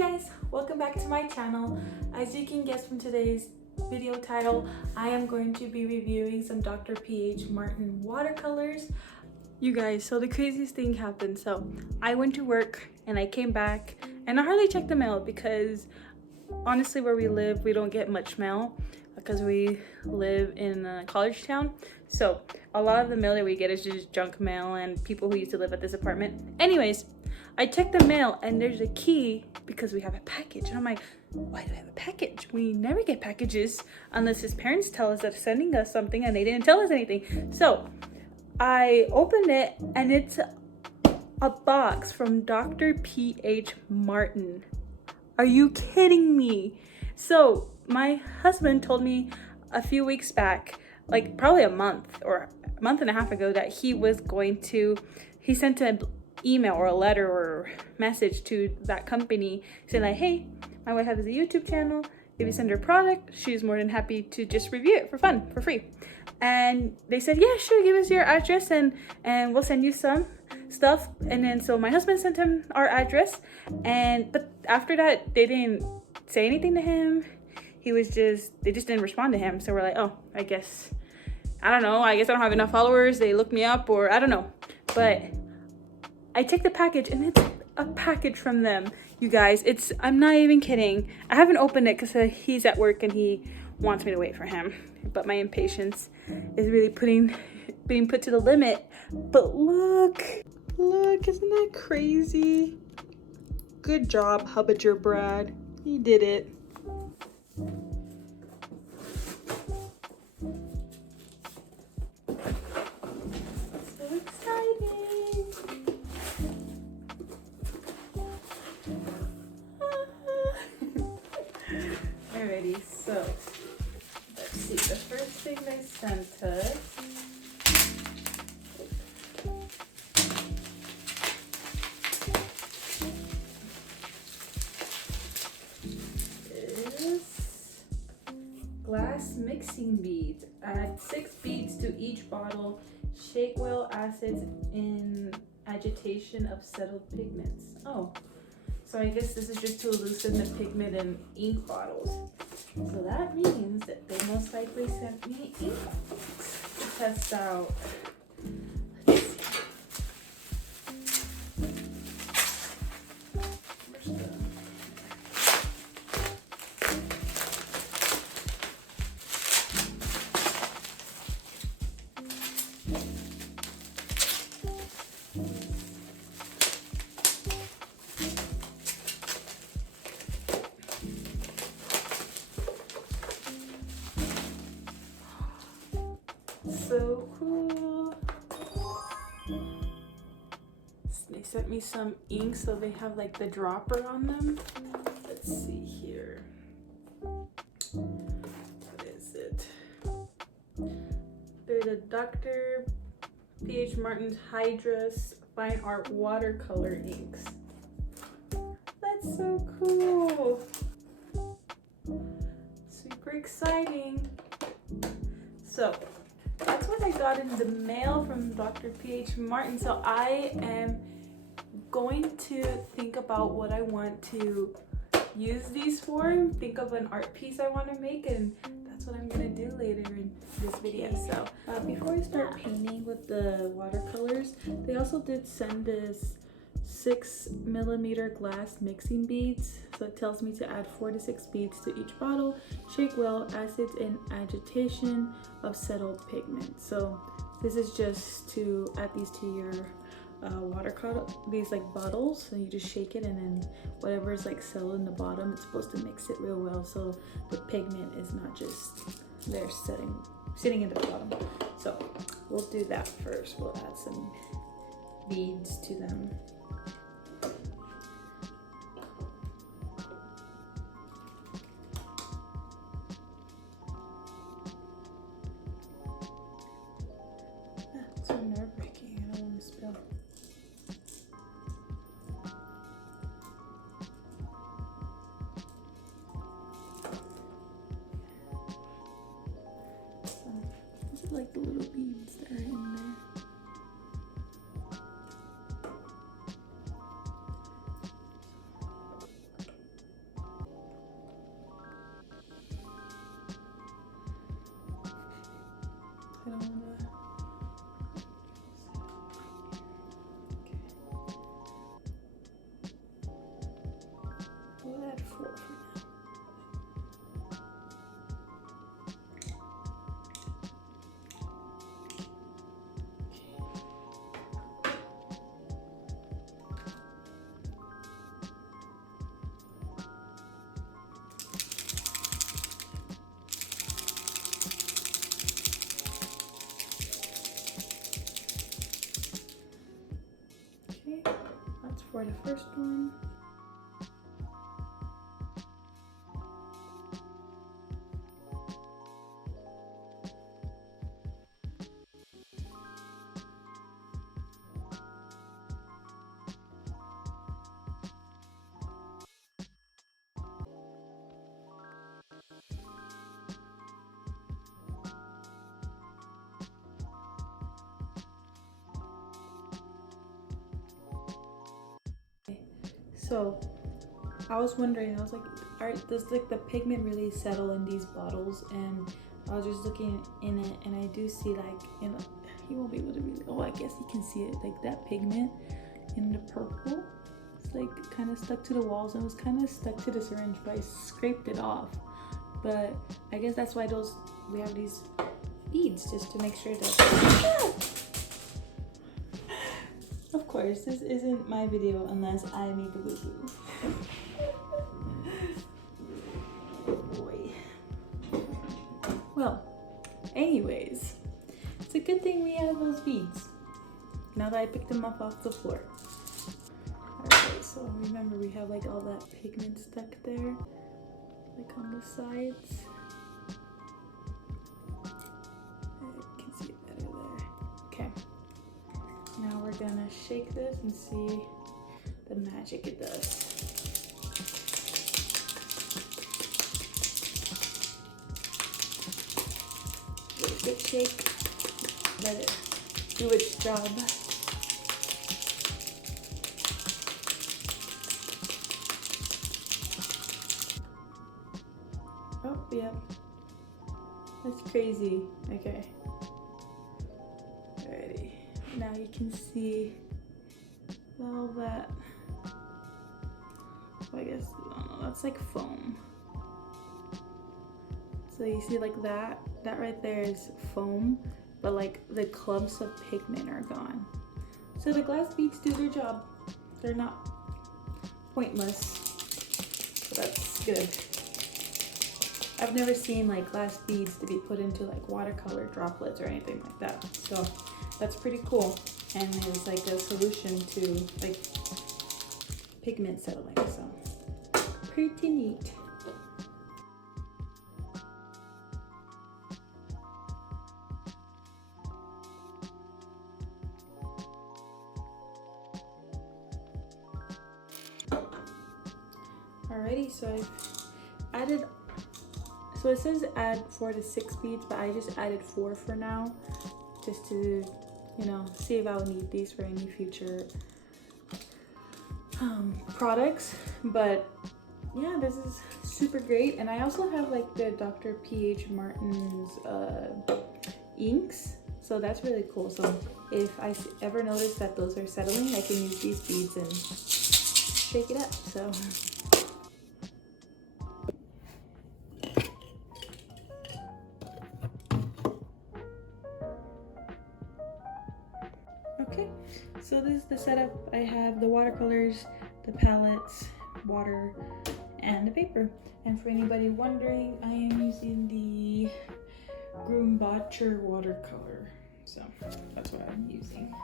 guys, welcome back to my channel. As you can guess from today's video title, I am going to be reviewing some Dr. P.H. Martin watercolors. You guys, so the craziest thing happened. So I went to work and I came back and I hardly checked the mail because honestly where we live we don't get much mail because we live in a college town. So a lot of the mail that we get is just junk mail and people who used to live at this apartment. Anyways, I checked the mail and there's a key because we have a package. And I'm like, why do I have a package? We never get packages unless his parents tell us they're sending us something and they didn't tell us anything. So I opened it and it's a box from Dr. P.H. Martin. Are you kidding me? So my husband told me a few weeks back, like probably a month and a half ago, that he sent an email or a letter or message to that company saying like, hey, my wife has a YouTube channel. If you send her product, she's more than happy to just review it for fun, for free. And they said, yeah, sure, give us your address and we'll send you some stuff. And then so my husband sent him our address, but after that they didn't say anything to him. They just didn't respond to him. So we're like, oh, I guess I don't have enough followers. They looked me up, or I don't know. But I checked the package and it's a package from them, you guys. I'm not even kidding. I haven't opened it because he's at work and he wants me to wait for him. But my impatience is really being put to the limit. But look, isn't that crazy? Good job, Hubbager Brad. He did it. So exciting. Alrighty, so let's see. The first thing they sent us is glass mixing beads. Add 6 beads to each bottle. Shake well, acids in agitation of settled pigments. Oh, so I guess this is just to loosen the pigment in ink bottles. So that means that they most likely sent me ink bottles to test out. Let's see. Where's the... So cool. They sent me some ink, so they have like the dropper on them. Let's see here. What is it? They're the Dr. P.H. Martin's Hydrus Fine Art Watercolor inks. That's so cool. Super exciting. So that's what I got in the mail from Dr. P.H. Martin. So I am going to think about what I want to use these for, think of an art piece I want to make, and that's what I'm going to do later in this video. So before I start painting with the watercolors, they also did send us 6mm glass mixing beads. So it tells me to add 4 to 6 beads to each bottle. Shake well, acids in agitation of settled pigment. So this is just to add these to your watercolor, these like bottles, and you just shake it, and then whatever is like settled in the bottom, it's supposed to mix it real well so the pigment is not just there sitting in the bottom. So we'll do that first. We'll add some beads to them. It's so nerve-wracking. I don't want to spill. These are like the little beads that are in there. I don't wanna. We'll add 4 for now. Okay, that's for the first one. So I was wondering, I was like, does like the pigment really settle in these bottles? And I was just looking in it, and I do see like, you won't be able to really, oh, I guess you can see it, like that pigment in the purple. It's like kind of stuck to the walls, and it was kind of stuck to the syringe, but I scraped it off. But I guess that's why we have these beads, just to make sure that. Of course, this isn't my video unless I make a boo-boo. Oh boy. Well, anyways, it's a good thing we have those beads. Now that I picked them up off the floor. Alright, so remember we have like all that pigment stuck there, like on the sides. I can see it better there. Okay. Now we're gonna shake this and see the magic it does. Give it a good shake. Let it do its job. Oh, yep. That's crazy. Okay. Alrighty. Now you can see all that. Well, I guess, I don't know, that's like foam. So you see like that right there is foam, but like the clumps of pigment are gone. So the glass beads do their job. They're not pointless, so that's good. I've never seen like glass beads to be put into like watercolor droplets or anything like that. So that's pretty cool, and it's like a solution to like pigment settling, so pretty neat. Alrighty, so I've added, so it says add 4 to 6 beads, but I just added 4 for now, just to, you know, see if I'll need these for any future products. But yeah, this is super great. And I also have like the Dr. P.H. Martin's inks, so that's really cool. So if I ever notice that those are settling, I can use these beads and shake it up. So okay, so this is the setup. I have the watercolors, the palettes, water, and the paper. And for anybody wondering, I am using the watercolor, so that's what I'm using.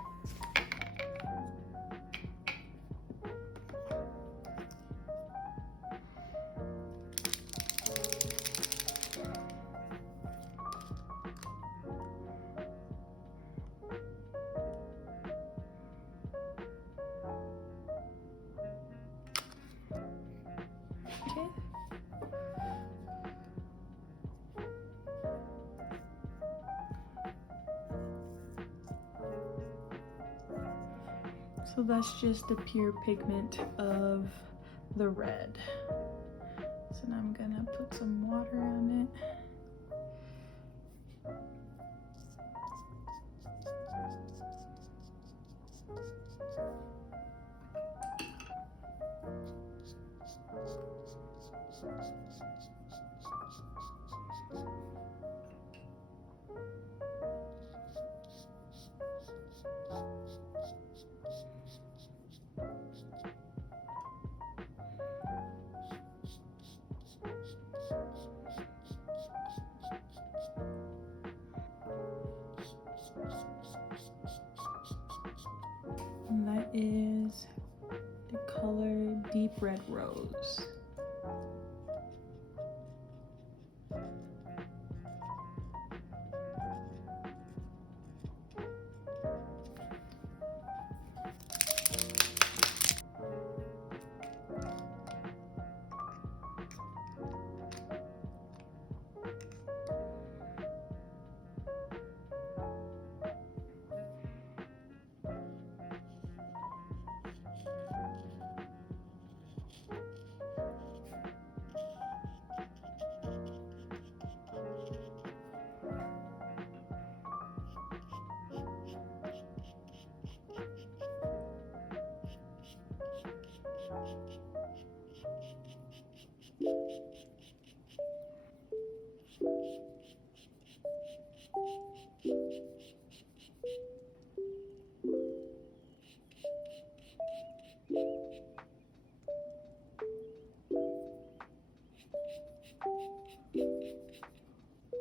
Okay. So that's just the pure pigment of the red. So now I'm gonna put some water on it. And that is the color Deep Red Rose.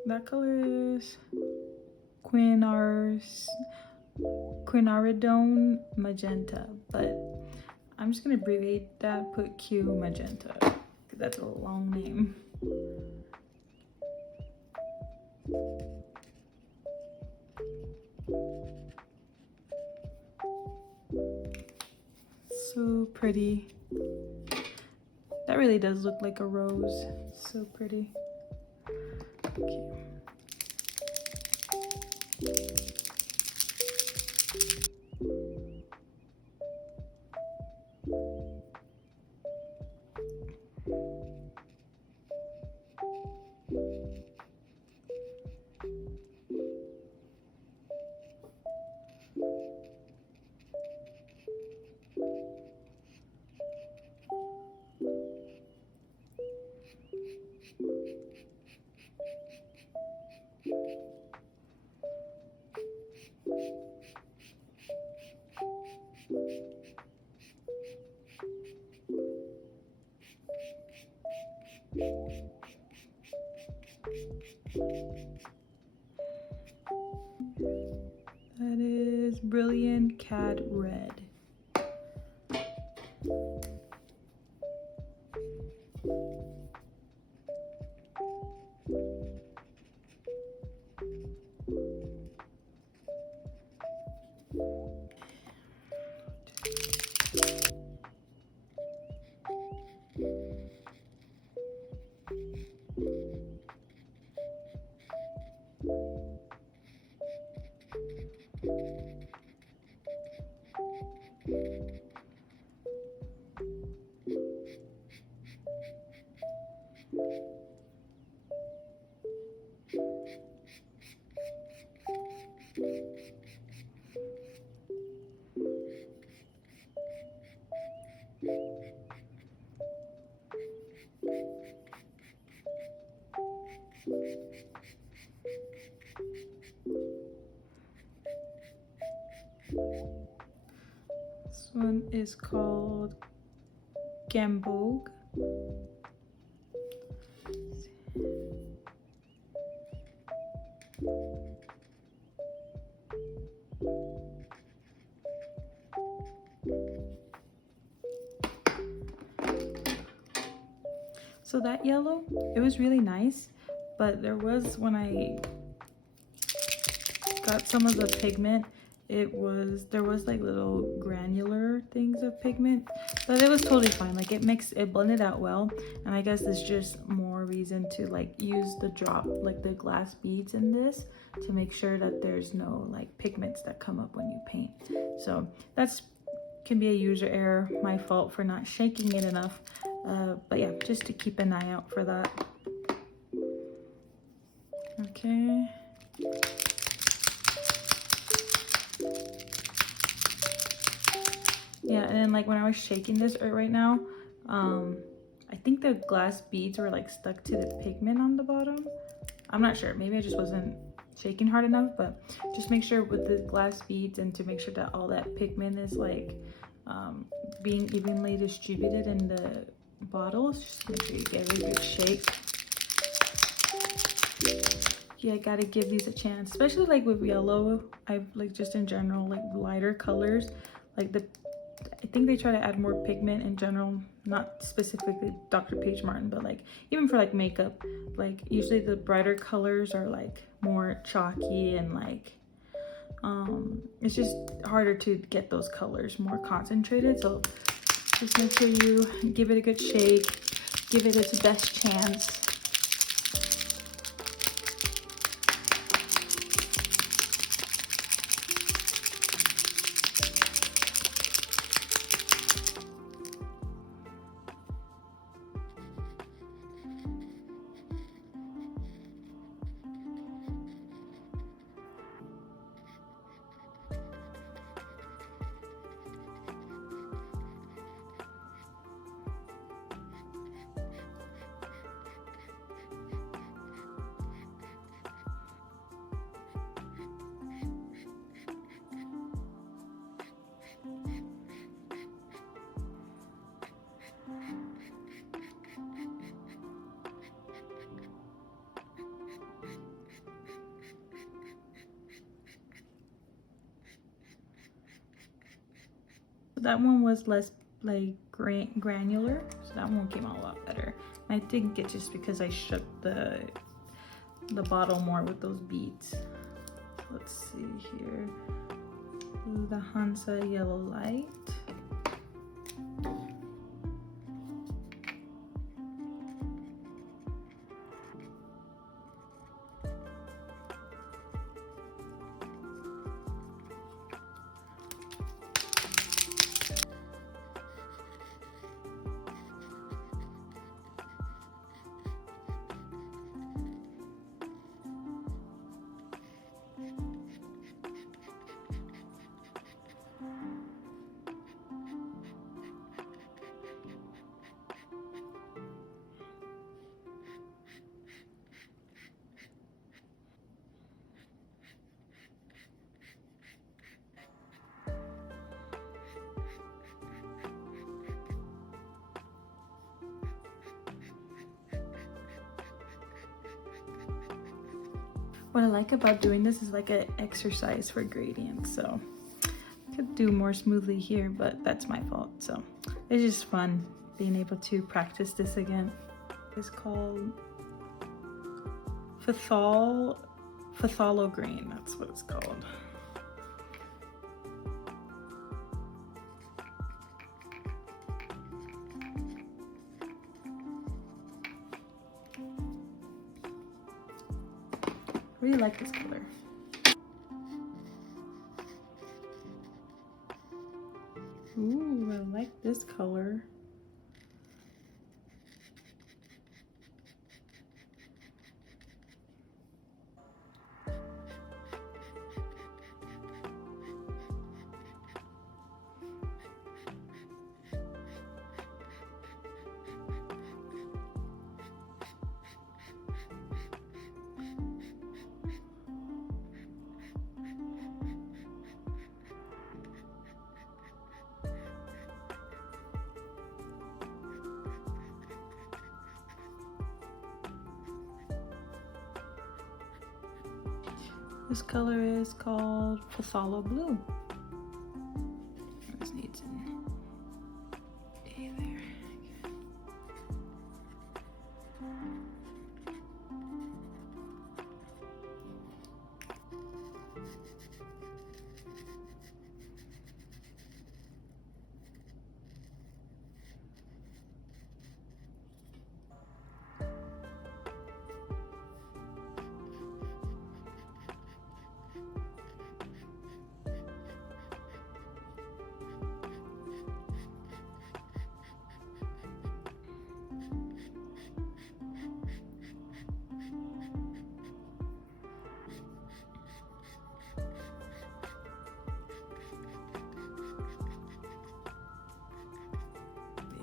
That color is Quinaridone Magenta, but I'm just gonna abbreviate that, put Q Magenta, because that's a long name. So pretty. That really does look like a rose. So pretty. Okay. That is Brilliant Cad Red. This one is called Gamboge. So that yellow, it was really nice, but there was, when I got some of the pigment, there was like little granular things of pigment, but it was totally fine. Like it blended out well, and I guess it's just more reason to like use the glass beads in this to make sure that there's no like pigments that come up when you paint. So that's can be a user error, my fault for not shaking it enough, but yeah, just to keep an eye out for that. Okay. Yeah, and then like when I was shaking this right now, I think the glass beads were like stuck to the pigment on the bottom. I'm not sure, maybe I just wasn't shaking hard enough, but just make sure with the glass beads and to make sure that all that pigment is like being evenly distributed in the bottles. Just make sure you get a good shake. Yeah, I gotta give these a chance, especially like with yellow. I like just in general, like lighter colors, like I think they try to add more pigment in general, not specifically Dr. P.H. Martin, but like even for like makeup, like usually the brighter colors are like more chalky and like it's just harder to get those colors more concentrated. So just make sure you give it a good shake, give it its best chance. That one was less like granular, so that one came out a lot better. And I think it's just because I shook the bottle more with those beads. Let's see here. The Hansa Yellow Light. What I like about doing this is like an exercise for gradients, so I could do more smoothly here, but that's my fault. So it's just fun being able to practice this again. It's called Phthalo Green, that's what it's called. I really like this color. Ooh, I like this color. This color is called Phthalo Blue. This needs an A there.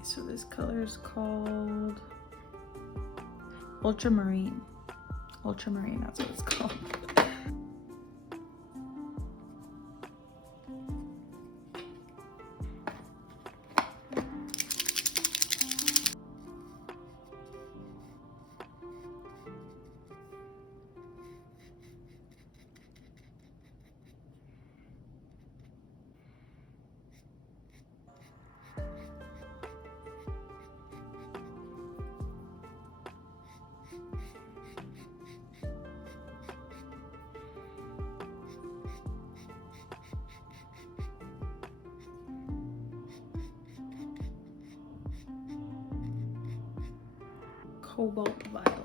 So this color is called Ultramarine. Ultramarine, that's what it's called. cobalt violet.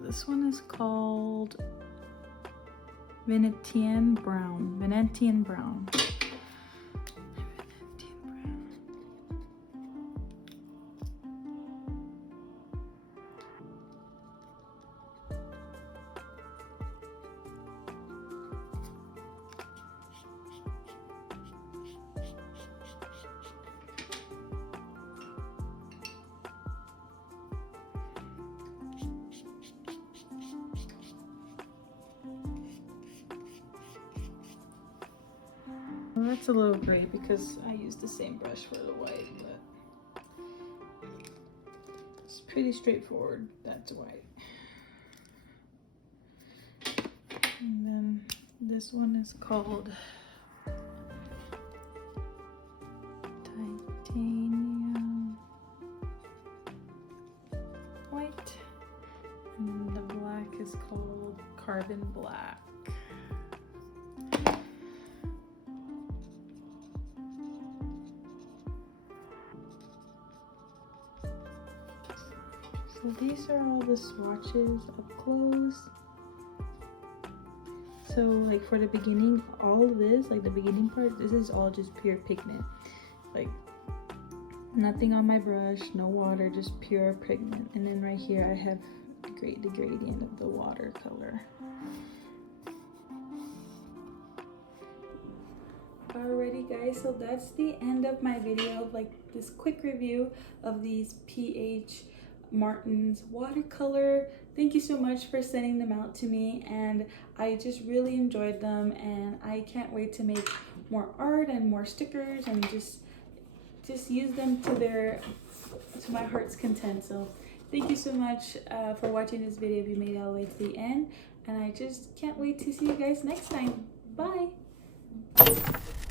This one is called Venetian Brown. Venetian Brown. Well, that's a little gray because I used the same brush for the white, but it's pretty straightforward. That's white. And then this one is called Titanium White, and then the black is called Carbon Black. So these are all the swatches up close. So like for the beginning, all of this, like the beginning part, this is all just pure pigment. Like nothing on my brush, no water, just pure pigment. And then right here I have the gradient of the watercolor. Alrighty guys, so that's the end of my video, like this quick review of these PH Martin's watercolor. Thank you so much for sending them out to me, and I just really enjoyed them, and I can't wait to make more art and more stickers and just use them to my heart's content. So thank you so much for watching this video if you made it all the way to the end, and I just can't wait to see you guys next time. Bye.